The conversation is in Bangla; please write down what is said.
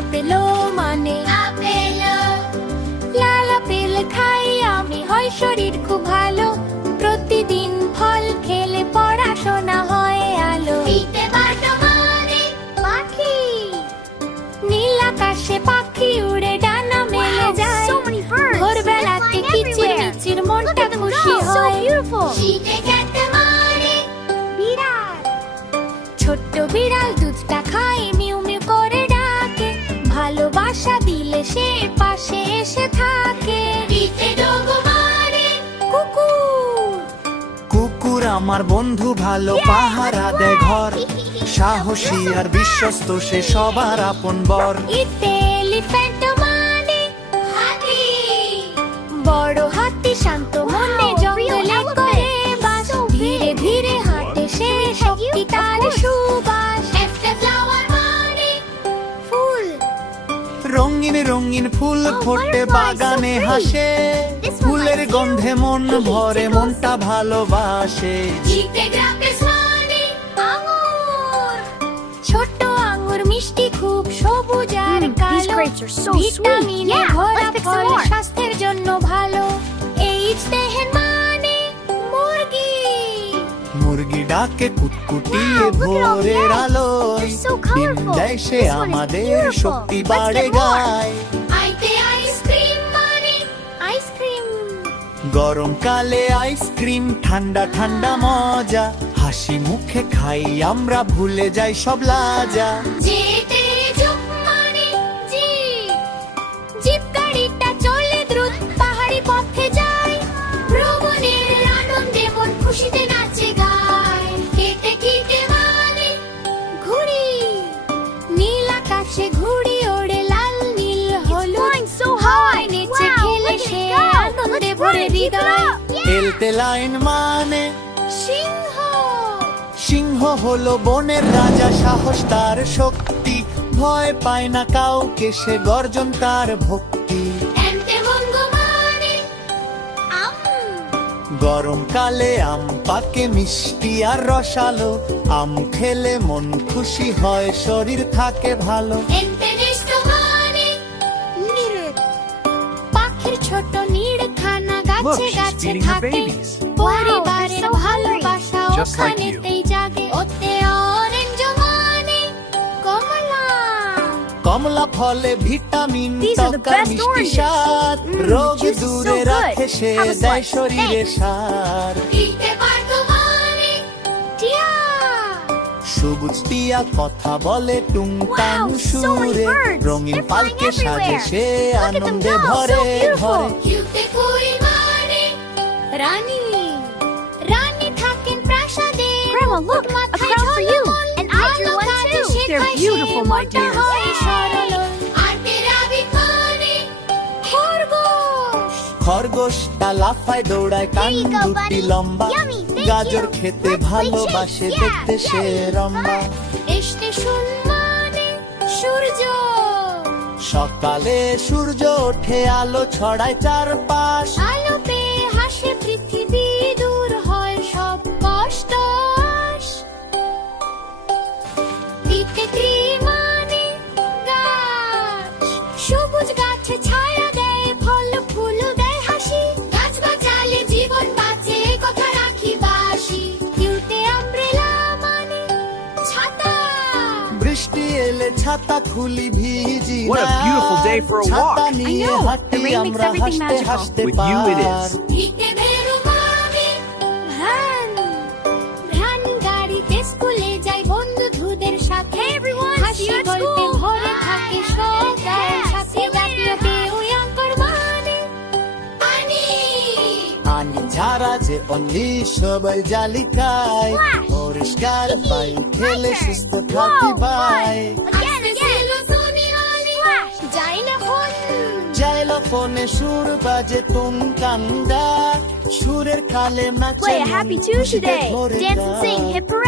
আপেলো মানে আপেলো, লাল আপেল খাই আমি, হয় শরীর খুব ভালো। প্রতিদিন ফল খেলে পড়াশোনা হয় আলো। ফিতে বাটো মানে পাখি, নীল আকাশে পাখি উড়ে ডানা মেলে যায়। ভোরবেলাতে কিচির মিচির মনটা খুশি হয়। শীতে খেতে মানে বিড়াল, ছোট্ট বিড়াল দুধটা খায়, মিউ মিউ করে ডাকে। ভালোবাসা দিলে সে পাশে এসে থাকে। ফিতে ডোগো মানে কুকুর, কুকুর আমার বন্ধু ভালো, পাহারা দেয় ঘর। সাহসী আর বিশ্বস্ত সে সবার আপন বর। ইতে এলিফ্যান্ট মানে হাতি, বড় হাতি শান্ত মনে জঙ্গলে করে বাস। ধীরে ধীরে হাঁটে সে, শক্তি তার সুবাস। এফটে ফ্লাওয়ার মানে ফুল, রঙিন রঙিন ফুল ফোটে বাগানে হাসে। ফুলের গন্ধে মন ভরে, মনটা ভালোবাসে। জিতে গ্রাপেস মানে আঙ্গুর, ছোট আঙ্গুর মিষ্টি খুব, সবুজ আর These কালো। grapes are so ভিটামিনে sweet. Yeah, ভরা let's pick some fall more. স্বাস্থ্যের জন্য ভালো। এইচ দেহের মানে মুরগি, মুরগি ডাকে কুটকুটিয়ে Wow, look at all the ভোরের eggs. আলোয়। They're so ডিম colorful. দেয় সে This one is আমাদের, beautiful. শক্তি Let's বাড়ে get more. গায়। আইতে আইসক্রিম মানে আইসক্রিম, গরমকালে আইসক্রিম, ঠান্ডা ঠান্ডা মজা। হাসি মুখে খাই আমরা, ভুলে যাই সব লাজা। যেতে যুগ মানে জিপ, জিপ গাড়িটা চলে দ্রুত, পাহাড়ি পথে যায়। ভ্রমণের আনন্দে মন খুশিতে নাচে গায়। খেতে খেতে মানে ঘুড়ি, নীল আকাশে ঘুড়ি ওড়ে, লাল নীল হলুদ। flying so high. নেচে Wow, খেলে look at say it go. আনন্দে Let's ভরে run, keep it হৃদয়। up. Yeah. এলতে লাইন মানে সিংহ, সিংহ হলো বনের রাজা, সাহস তার শক্তি। ভয় পায় না কাউকে সে, গর্জন তার ভক্তি। এমতে মঙ্গ মানে আম, গরমকালে আম পাকে মিষ্টি আর রসালো। আম খেলে মন খুশি হয়, শরীর থাকে ভালো। এন্টেনেস্টো মানে নিরেট, পাখির ছোট নিড়খানা Look, গাছে she's গাছে feeding her থাকে। babies. পরিবারের Wow, they're so ভালোবাসা Just like you. ওখানেতেই জাগে। ওতে অরেঞ্জ মানে কমলা, কমলা ফলে vitamin, These are the ত্বকার best মিষ্টি oranges. স্বাদ। the রোগ juice is so দূরে good. রাখে সে, Have a দেয় slice. শরীরে Thanks. সার। দিতে পারতো মানে টিয়া, সবুজ টিয়া কথা বলে টুংটাং Wow, so many সুরে। birds. রঙিন They're পালকে flying সাজে everywhere. Say, Look at them আনন্দে go, so ভরে beautiful. ভরে। কিউতে কুই মানে রানী, রানী থাকেন প্রাসাদে। Grandma, look, a মাথায় crown for you. ঝলমল, And I drew ভালো one কাজ too. শেখায় They're সে, beautiful, my মনটা dear. হয় সরল। আর রাবিত মানে খরগোশ, খরগোশটা লাফায় দৌড়ায়, কান Here you go, দুটি buddy. লম্বা। Yummy, thank গাজর you. খেতে Let's play ভালোবাসে, chase. দেখতে Yeah, সে yeah. রম্বা। স্টেশন মানে সূর্য, সকালে সূর্য ওঠে, আলো ছড়ায় চারপাশ। আলো পেয়ে হাসে পৃথিবী, দূর হয় সব কষ্ট। দিতে ত্রি মানে গাছ, সবুজ গাছে ছায়া দেয়, ফল ফুল দেয় হাসি। গাছ বাঁচালে জীবন বাঁচে, কথা রাখি বাসি। কিউতে আমব্রেলা মানে ছাতা, বৃষ্টি এলে ছাতা খুলি, ভিজি What a না। beautiful day for a walk. ছাতা I নিয়ে know. হাঁটি The rain makes আমরা, everything হাসতে magical. হাসতে With you it per. is. দিতে ভেরু মানে ভ্যান, ভ্যান গাড়িতে স্কুলে যাই বন্ধুদের সাথে। হাসি see you at গল্পে school. ভরে থাকে সকাল, Yeah, সাথে see you জাতীয় later. কেউ অঙ্কর মানে পানি, আনি ঝাড়া যে অলি সবাই জালি খায়। Flash. পরিষ্কার পাই খেলে Lighter. সুস্থ Whoa, থাকি fun. পাই। Again, again. Flash. যাই না ফোন, চাইলো ফোনে সুর বাজে তুম কান্দা। সুরের কালে নাচে Play a মন, happy tune খুশিতে today. ভরে Dance and sing, যায়। hip hooray.